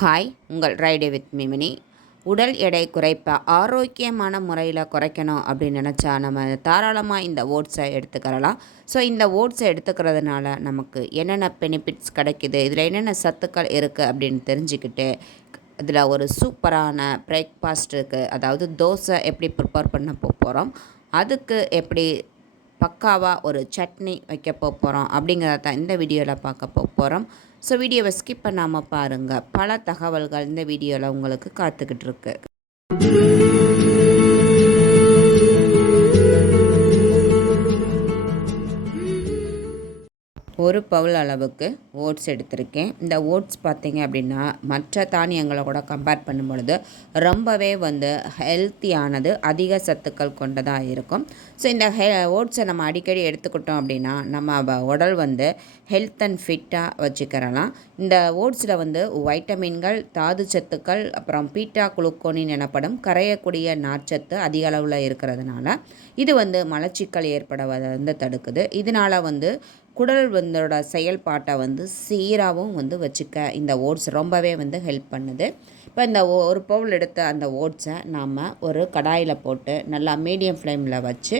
Hi உங்கள் ride with மிமினி. உடல் எடை குறைப்ப ஆரோக்கியமான முறையில் குறைக்கணும் அப்படின்னு நினச்சா நம்ம தாராளமாக இந்த ஓட்ஸை எடுத்துக்கிறலாம். ஸோ இந்த ஓட்ஸை எடுத்துக்கிறதுனால நமக்கு என்னென்ன பெனிஃபிட்ஸ் கிடைக்குது இதில் என்னென்ன சத்துக்கள் இருக்குது அப்படின்னு தெரிஞ்சுக்கிட்டு இதில் ஒரு சூப்பரான பிரேக்ஃபாஸ்ட் இருக்குது அதாவது தோசை எப்படி ப்ரிப்பேர் பண்ண போகிறோம் அதுக்கு எப்படி பக்காவாக ஒரு சட்னி வைக்க போகிறோம் அப்படிங்கிறத தான் இந்த வீடியோவில் பார்க்க போகிறோம் ஸோ வீடியோவை ஸ்கிப் பண்ணாமல் பாருங்கள் பல தகவல்கள் இந்த வீடியோவில் உங்களுக்கு காத்துக்கிட்டு இருக்கு. ஒரு பவுல் அளவுக்கு ஓட்ஸ் எடுத்திருக்கேன். இந்த ஓட்ஸ் பார்த்திங்க அப்படின்னா மற்ற தானியங்களை கூட கம்பேர் பண்ணும் பொழுது ரொம்பவே வந்து ஹெல்த்தியானது அதிக சத்துக்கள் கொண்டதாக இருக்கும். ஸோ இந்த ஹெ ஓட்ஸை நம்ம அடிக்கடி எடுத்துக்கிட்டோம் அப்படின்னா நம்ம உடல் வந்து ஹெல்த் அண்ட் ஃபிட்டாக வச்சுக்கிறலாம். இந்த ஓட்ஸில் வந்து வைட்டமின்கள் தாது சத்துக்கள் அப்புறம் பீட்டா குளுக்கோனின் எனப்படும் கரையக்கூடிய நார்ச்சத்து அதிக அளவில் இருக்கிறதுனால இது வந்து மலச்சிக்கல் ஏற்படுவதை வந்து தடுக்குது. இதனால் வந்து குடல் வந்தோட செயல்பாட்டை வந்து சீராகவும் வந்து வச்சுக்க. இந்த ஓட்ஸ் ரொம்பவே வந்து ஹெல்ப் பண்ணுது. இப்போ இந்த ஒரு பவுல் எடுத்த அந்த ஓட்ஸை நாம் ஒரு கடாயில் போட்டு நல்லா மீடியம் ஃப்ளேமில் வச்சு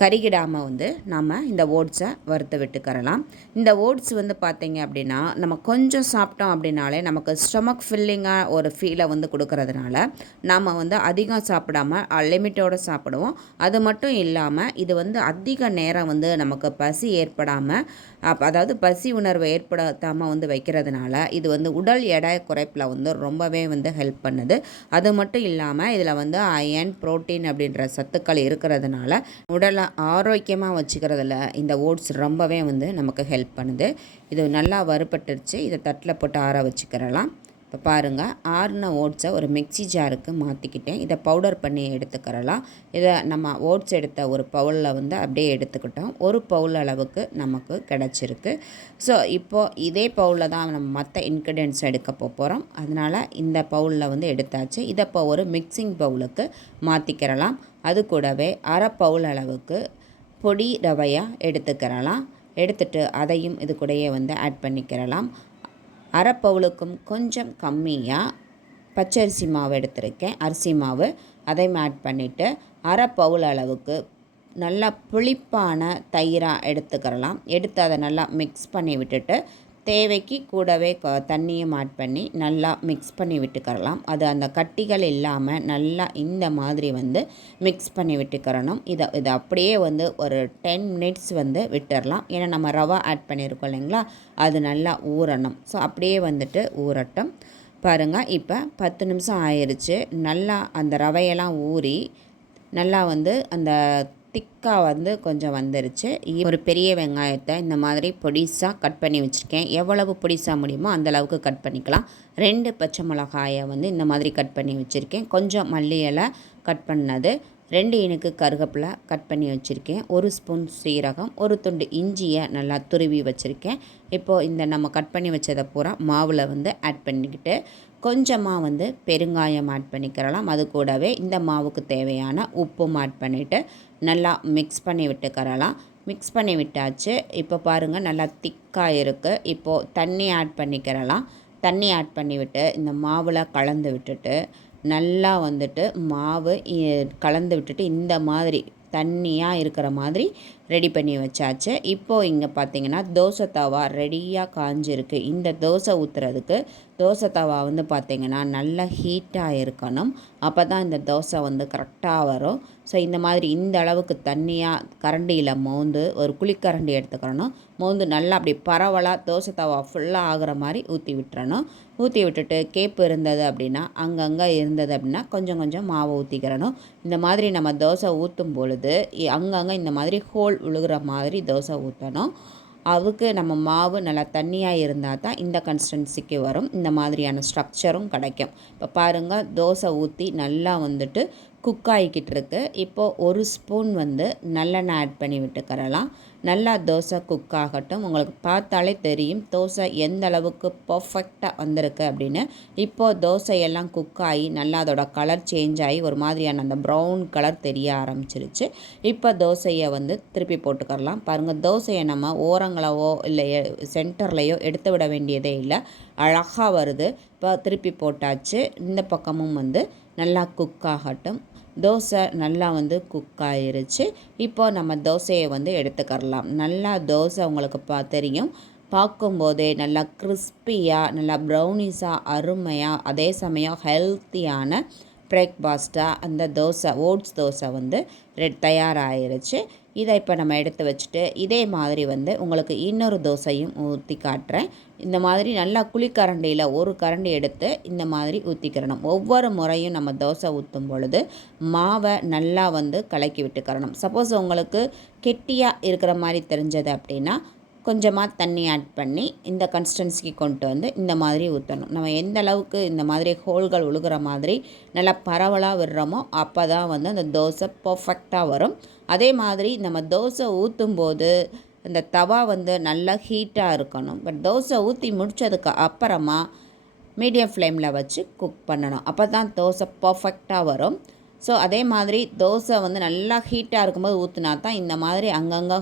கருகிடாமல் வந்து நம்ம இந்த ஓட்ஸை வறுத்து விட்டுக்கரலாம் இந்த ஓட்ஸ் வந்து பார்த்திங்க அப்படின்னா நம்ம கொஞ்சம் சாப்பிட்டோம் அப்படின்னாலே நமக்கு ஸ்டொமக் ஃபில்லிங்காக ஒரு ஃபீலை வந்து கொடுக்கறதுனால நாம் வந்து அதிகம் சாப்பிடாம லிமிட்டோடு சாப்பிடுவோம். அது மட்டும் இல்லாமல் இது வந்து அதிக நேரம் வந்து நமக்கு பசி ஏற்படாமல் அதாவது பசி உணர்வை ஏற்படுத்தாமல் வந்து வைக்கிறதுனால இது வந்து உடல் எடை குறைப்பில் வந்து ரொம்பவே வந்து ஹெல்ப் பண்ணுது. அது மட்டும் இல்லாமல் இதில் வந்து அயன் ப்ரோட்டீன் அப்படின்ற சத்துக்கள் இருக்கிறதுனால உடலை ஆரோக்கியமாக வச்சுக்கிறதுல இந்த ஓட்ஸ் ரொம்பவே வந்து நமக்கு ஹெல்ப் பண்ணுது. இது நல்லா வறுபட்டுருச்சு. இதை தட்டில் போட்டு ஆற வச்சுக்கிறலாம். இப்போ பாருங்கள் ஆறுன ஓட்ஸை ஒரு மிக்சி ஜாருக்கு மாற்றிக்கிட்டேன் இதை பவுடர் பண்ணி எடுத்துக்கிறலாம். இதை நம்ம ஓட்ஸ் எடுத்த ஒரு பவுலில் வந்து அப்படியே எடுத்துக்கிட்டோம். ஒரு பவுல் அளவுக்கு நமக்கு கிடச்சிருக்கு. ஸோ இப்போது இதே பவுலில் தான் நம்ம மற்ற இன்க்ரீடியன்ஸ் எடுக்க போகிறோம் அதனால் இந்த பவுலில் வந்து எடுத்தாச்சு. இதை இப்போ ஒரு மிக்சிங் பவுலுக்கு மாற்றிக்கிறலாம் அது கூடவே அரை பவுல் அளவுக்கு பொடி ரவையாக எடுத்துக்கிறலாம். எடுத்துட்டு அதையும் இது கூடயே வந்து ஆட் பண்ணிக்கிறலாம். அரை பவுலுக்கும் கொஞ்சம் கம்மியாக பச்சரிசி மாவு எடுத்திருக்கேன். அரிசி மாவு. அதையும் ஆட் பண்ணிவிட்டு அரை பவுல் அளவுக்கு நல்லா புளிப்பான தயிராக எடுத்துக்கிறலாம். எடுத்து அதை நல்லா மிக்ஸ் பண்ணி விட்டுட்டு தேவைக்கு கூடவே தண்ணியும் ஆட் பண்ணி நல்லா மிக்ஸ் பண்ணி விட்டுக்கிறலாம். அது அந்த கட்டிகள் இல்லாமல் நல்லா இந்த மாதிரி வந்து மிக்ஸ் பண்ணி விட்டுக்கிறணும். இதை இதை அப்படியே வந்து ஒரு டென் மினிட்ஸ் வந்து விட்டுடலாம் ஏன்னா நம்ம ரவா ஆட் பண்ணியிருக்கோம் இல்லைங்களா? அது நல்லா ஊறணும். ஸோ அப்படியே வந்துட்டு ஊறட்டும். பாருங்கள் இப்போ பத்து நிமிஷம் ஆயிடுச்சு நல்லா அந்த ரவையெல்லாம் ஊறி நல்லா வந்து அந்த திக்காக வந்து கொஞ்சம் வந்துருச்சு. ஒரு பெரிய வெங்காயத்தை இந்த மாதிரி பொடிசாக கட் பண்ணி வச்சுருக்கேன். எவ்வளவு பொடிசாக முடியுமோ அந்த அளவுக்கு கட் பண்ணிக்கலாம். ரெண்டு பச்சை மிளகாயை வந்து இந்த மாதிரி கட் பண்ணி வச்சுருக்கேன். கொஞ்சம் மல்லி இலை கட் பண்ணது. ரெண்டு இனுக்கு கருகப்பில் கட் பண்ணி வச்சுருக்கேன். ஒரு ஸ்பூன் சீரகம் ஒரு துண்டு இஞ்சியை நல்லா துருவி வச்சுருக்கேன். இப்போது இந்த நம்ம கட் பண்ணி வச்சதை பூரா மாவில் வந்து ஆட் பண்ணிக்கிட்டு கொஞ்சமாக வந்து பெருங்காயம் ஆட் பண்ணிக்கிறலாம். அது கூடவே இந்த மாவுக்கு தேவையான உப்பும் ஆட் பண்ணிவிட்டு நல்லா மிக்ஸ் பண்ணி விட்டுக்கிறலாம். மிக்ஸ் பண்ணி விட்டாச்சு. இப்போ பாருங்கள் நல்லா திக்காக இருக்குது இப்போது தண்ணி ஆட் பண்ணிக்கிறலாம். தண்ணி ஆட் பண்ணிவிட்டு இந்த மாவில் கலந்து விட்டுட்டு நல்லா வந்துட்டு மாவு கலந்து விட்டுட்டு இந்த மாதிரி தண்ணியாக இருக்கிற மாதிரி ரெடி பண்ணி வச்சாச்சு. இப்போது இங்கே பார்த்தீங்கன்னா தோசை தவா ரெடியாக காஞ்சிருக்கு. இந்த தோசை ஊற்றுறதுக்கு தோசை தவா வந்து பார்த்திங்கன்னா நல்லா ஹீட்டாக இருக்கணும். அப்போ தான் இந்த தோசை வந்து கரெக்டாக வரும். ஸோ இந்த மாதிரி இந்த அளவுக்கு தண்ணியாக கரண்டியில் மோந்து ஒரு குழிக்கரண்டி எடுத்துக்கிறணும். மோந்து நல்லா அப்படி பரவலாக தோசை தவா ஃபுல்லாக ஆகிற மாதிரி ஊற்றி விட்டுறணும். ஊற்றி விட்டுட்டு கேப்பு இருந்தது அப்படின்னா அங்கங்கே இருந்தது அப்படின்னா கொஞ்சம் கொஞ்சம் மாவை ஊற்றிக்கிறணும் இந்த மாதிரி நம்ம தோசை ஊற்றும் பொழுது அங்கங்கே இந்த மாதிரி ஹோல் விழுகிற மாதிரி தோசை ஊற்றணும் அதுக்கு நம்ம மாவு நல்லா தண்ணியாக இருந்தால் தான் இந்த கன்சிஸ்டன்சிக்கு வரும். இந்த மாதிரியான ஸ்ட்ரக்சரும் கிடைக்கும். இப்போ பாருங்கள் தோசை ஊற்றி நல்லா வந்துட்டு குக் ஆகிக்கிட்டு இருக்கு இப்போது ஒரு ஸ்பூன் வந்து நல்லெண்ணெய் ஆட் பண்ணி விட்டுக்கிறலாம். நல்லா தோசை குக் ஆகட்டும் உங்களுக்கு பார்த்தாலே தெரியும் தோசை எந்த அளவுக்கு பர்ஃபெக்டாக வந்திருக்கு அப்படின்னு. இப்போது தோசையெல்லாம் குக் ஆகி நல்லா அதோட கலர் சேஞ்ச் ஆகி ஒரு மாதிரியான அந்த ப்ரௌன் கலர் தெரிய ஆரம்பிச்சிருச்சு. இப்போ தோசையை வந்து திருப்பி போட்டுக்கரலாம் பாருங்கள் தோசையை நம்ம ஓரங்களவோ இல்லை சென்டர்லையோ எடுத்து விட வேண்டியதே இல்லை. அழகாக வருது. இப்போ திருப்பி போட்டாச்சு. இந்த பக்கமும் வந்து நல்லா குக் ஆகட்டும். தோசை நல்லா வந்து குக் ஆயிருச்சு. இப்போ நம்ம தோசையை வந்து எடுத்துக்கரலாம் நல்லா தோசை உங்களுக்கு பா தெரியும். பார்க்கும்போதே நல்லா கிறிஸ்பியாக நல்லா ப்ரௌனிஸாக அருமையாக அதே சமயம் ஹெல்த்தியான பிரேக்ஃபாஸ்ட்டாக அந்த தோசை ஓட்ஸ் தோசை வந்து ரெட் தயாராகிருச்சு இதை இப்போ நம்ம எடுத்து வச்சுட்டு இதே மாதிரி வந்து உங்களுக்கு இன்னொரு தோசையும் ஊற்றி காட்டுறேன். இந்த மாதிரி நல்லா குழிக்கரண்டியில் ஒரு கரண்டி எடுத்து இந்த மாதிரி ஊற்றிக்கிறணும் ஒவ்வொரு முறையும் நம்ம தோசை ஊற்றும் பொழுது மாவை நல்லா வந்து கலக்கி விட்டுக்கிறணும். சப்போஸ் உங்களுக்கு கெட்டியாக இருக்கிற மாதிரி தெரிஞ்சது அப்படின்னா கொஞ்சமாக தண்ணி ஆட் பண்ணி இந்த கன்சிஸ்டன்சிக்கு கொண்டு வந்து இந்த மாதிரி ஊற்றணும் நம்ம எந்த அளவுக்கு இந்த மாதிரி ஹோல்கள் உழுகிற மாதிரி நல்லா பரவலாக விடுறோமோ அப்போ தான் வந்து அந்த தோசை பர்ஃபெக்டாக வரும். அதே மாதிரி நம்ம தோசை ஊற்றும் போது அந்த தவா வந்து நல்லா ஹீட்டாக இருக்கணும். பட் தோசை ஊற்றி முடித்ததுக்கு அப்புறமா மீடியம் ஃப்ளேமில் வச்சு குக் பண்ணணும். அப்போ தான் தோசை பர்ஃபெக்டாக வரும். ஸோ அதே மாதிரி தோசை வந்து நல்லா ஹீட்டாக இருக்கும்போது ஊற்றினா தான் இந்த மாதிரி அங்கங்கே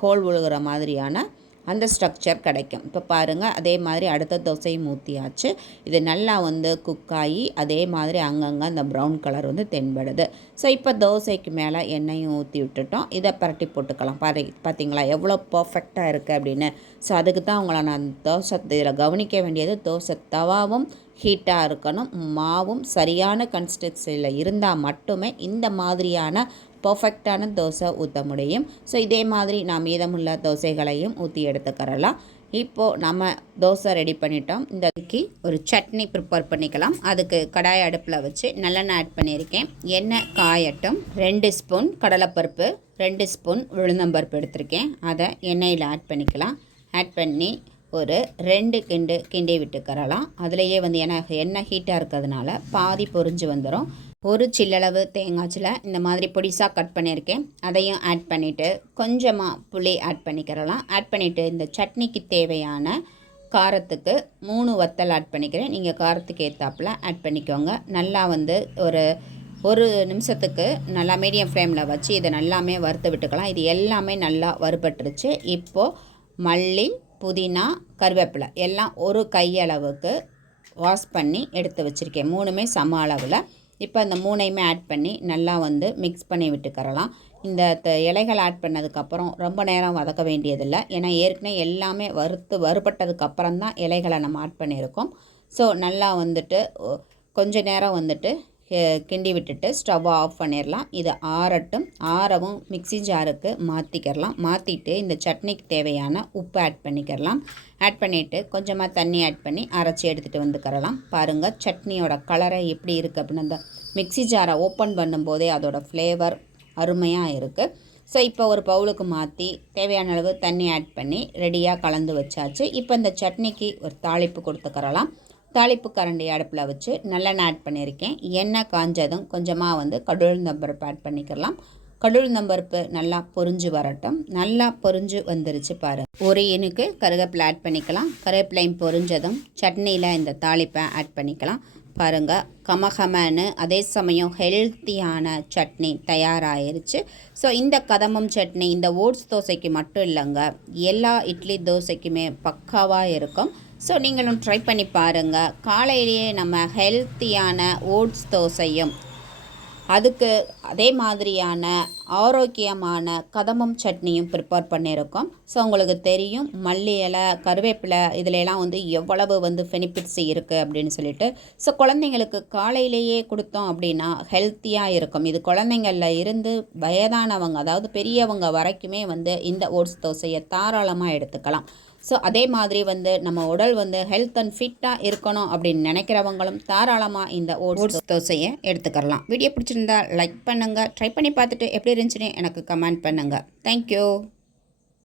ஹோல் விழுகிற மாதிரியான அந்த ஸ்ட்ரக்சர் கிடைக்கும். இப்போ பாருங்கள் அதே மாதிரி அடுத்த தோசையும் ஊற்றியாச்சு இது நல்லா வந்து குக் ஆகி அதே மாதிரி அங்கங்கே அந்த ப்ரௌன் கலர் வந்து தென்படுது. ஸோ இப்போ தோசைக்கு மேலே எண்ணெயும் ஊற்றி விட்டுட்டோம். இதை பரட்டி போட்டுக்கலாம். பாரு பார்த்தீங்களா எவ்வளோ பர்ஃபெக்டாக இருக்குது அப்படின்னு. ஸோ அதுக்கு தான் உங்களை நான் தோசை இதில் கவனிக்க வேண்டியது தோசை தவாவும் ஹீட்டாக இருக்கணும். மாவும் சரியான கன்சிஸ்டன்சியில் இருந்தால் மட்டுமே இந்த மாதிரியான பர்ஃபெக்டான தோசை ஊற்ற முடியும். ஸோ இதே மாதிரி நான் மீதமுள்ள தோசைகளையும் ஊற்றி எடுத்துக்கிறலாம். இப்போது நம்ம தோசை ரெடி பண்ணிட்டோம். இந்த இதுக்கு ஒரு சட்னி ப்ரிப்பேர் பண்ணிக்கலாம். அதுக்கு கடாய் அடுப்பில் வச்சு நல்லெண்ணெய் ஆட் பண்ணியிருக்கேன். எண்ணெய் காயட்டும். ரெண்டு ஸ்பூன் கடலைப்பருப்பு ரெண்டு ஸ்பூன் உளுந்தம்பருப்பு எடுத்திருக்கேன். அதை எண்ணெயில் ஆட் பண்ணிக்கலாம். ஆட் பண்ணி ஒரு ரெண்டு கிண்டு கிண்டி விட்டுக்கறலாம். அதுலேயே வந்து எண்ணெய் எண்ணெய் ஹீட்டாக இருக்கிறதுனால பாதி பொரிஞ்சு வந்துடும் ஒரு சில்லளவு தேங்காய்ச்சில் இந்த மாதிரி பொடிசாக கட் பண்ணியிருக்கேன். அதையும் ஆட் பண்ணிவிட்டு கொஞ்சமாக புளி ஆட் பண்ணிக்கிறலாம். ஆட் பண்ணிவிட்டு இந்த சட்னிக்கு தேவையான காரத்துக்கு மூணு வத்தல் ஆட் பண்ணிக்கிறேன். நீங்கள் காரத்துக்கு ஏற்றாப்பில் ஆட் பண்ணிக்கோங்க. நல்லா வந்து ஒரு ஒரு நிமிஷத்துக்கு நல்லா மீடியம் ஃப்ளேமில் வச்சு இதை நல்லாமே வறுத்து விட்டுக்கலாம். இது எல்லாமே நல்லா வறுபட்டுருச்சு. இப்போது மல்லி புதினா கருவேப்பிலை எல்லாம் ஒரு கையளவுக்கு வாஷ் பண்ணி எடுத்து வச்சுருக்கேன். மூணுமே சம அளவில். இப்போ அந்த மூணையுமே ஆட் பண்ணி நல்லா வந்து மிக்ஸ் பண்ணி விட்டுக்கரலாம் இந்த த இலைகள் ஆட் பண்ணதுக்கப்புறம் ரொம்ப நேரம் வதக்க வேண்டியதில்லை. ஏன்னா ஏற்கனவே எல்லாமே வறுத்து வறுபட்டதுக்கப்புறம் தான் இலைகளை நம்ம ஆட் பண்ணியிருக்கோம். ஸோ நல்லா வந்துட்டு கொஞ்ச நேரம் வந்துட்டு கிண்டி விட்டுட்டு ஸ்டவ்வை ஆஃப் பண்ணிடலாம் இது ஆறட்டும். ஆறவும் மிக்சி ஜாருக்கு மாற்றிக்கிறலாம் மாற்றிட்டு இந்த சட்னிக்கு தேவையான உப்பு ஆட் பண்ணிக்கிறலாம் ஆட் பண்ணிவிட்டு கொஞ்சமாக தண்ணி ஆட் பண்ணி அரைச்சி எடுத்துகிட்டு வந்துக்கிறலாம் பாருங்கள் சட்னியோட கலரை எப்படி இருக்குது அப்படின்னு. அந்த மிக்சி ஜாரை ஓப்பன் பண்ணும்போதே அதோடய ஃப்ளேவர் அருமையாக இருக்குது ஸோ இப்போ ஒரு பவுலுக்கு மாற்றி தேவையான அளவு தண்ணி ஆட் பண்ணி ரெடியாக கலந்து வச்சாச்சு. இப்போ இந்த சட்னிக்கு ஒரு தாளிப்பு கொடுத்துக்கிறலாம் தாளிப்பு கரண்டி அடுப்பில் வச்சு நல்லெண்ணெய் ஆட் பண்ணியிருக்கேன். எண்ணெய் காஞ்சதும் கொஞ்சமாக வந்து கடவுளுந்தம்பருப்பு ஆட் பண்ணிக்கலாம். கடவுளுந்தம்பருப்பு நல்லா பொரிஞ்சு வரட்டும். நல்லா பொரிஞ்சு வந்துருச்சு பாரு. ஒரு இனுக்கு கருவேப்பிலை ஆட் பண்ணிக்கலாம். கருவேப்பிலையும் பொரிஞ்சதும் சட்னியில் இந்த தாளிப்பை ஆட் பண்ணிக்கலாம். பாருங்கள் கமகமன்னு அதே சமயம் ஹெல்த்தியான சட்னி தயாராகிருச்சு ஸோ இந்த கதம்பம் சட்னி இந்த ஓட்ஸ் தோசைக்கு மட்டும் இல்லைங்க. எல்லா இட்லி தோசைக்குமே பக்காவாக இருக்கும். ஸோ நீங்களும் ட்ரை பண்ணி பாருங்கள் காலையிலேயே நம்ம ஹெல்த்தியான ஓட்ஸ் தோசையும் அதுக்கு அதே மாதிரியான ஆரோக்கியமான கதம்பம் சட்னியும் ப்ரிப்பேர் பண்ணியிருக்கோம். ஸோ உங்களுக்கு தெரியும் மல்லி இலை கருவேப்பிலை இதிலெல்லாம் வந்து எவ்வளவு வந்து பெனிஃபிட்ஸ் இருக்குது அப்படின்னு சொல்லிட்டு. ஸோ குழந்தைங்களுக்கு காலையிலேயே கொடுத்தோம் அப்படின்னா ஹெல்த்தியாக இருக்கும். இது குழந்தைங்களில் இருந்து வயதானவங்க அதாவது பெரியவங்க வரைக்குமே வந்து இந்த ஓட்ஸ் தோசையை தாராளமாக எடுத்துக்கலாம். ஸோ அதே மாதிரி வந்து நம்ம உடல் வந்து ஹெல்த் அண்ட் ஃபிட்டாக இருக்கணும் அப்படின்னு நினைக்கிறவங்களும் தாராளமாக இந்த ஓட்ஸ் தோசையை எடுத்துக்கலாம் வீடியோ பிடிச்சிருந்தா லைக் பண்ணுங்கள் ட்ரை பண்ணி பார்த்துட்டு எப்படி இருந்துச்சுன்னு எனக்கு கமெண்ட் பண்ணுங்கள் தேங்க்யூ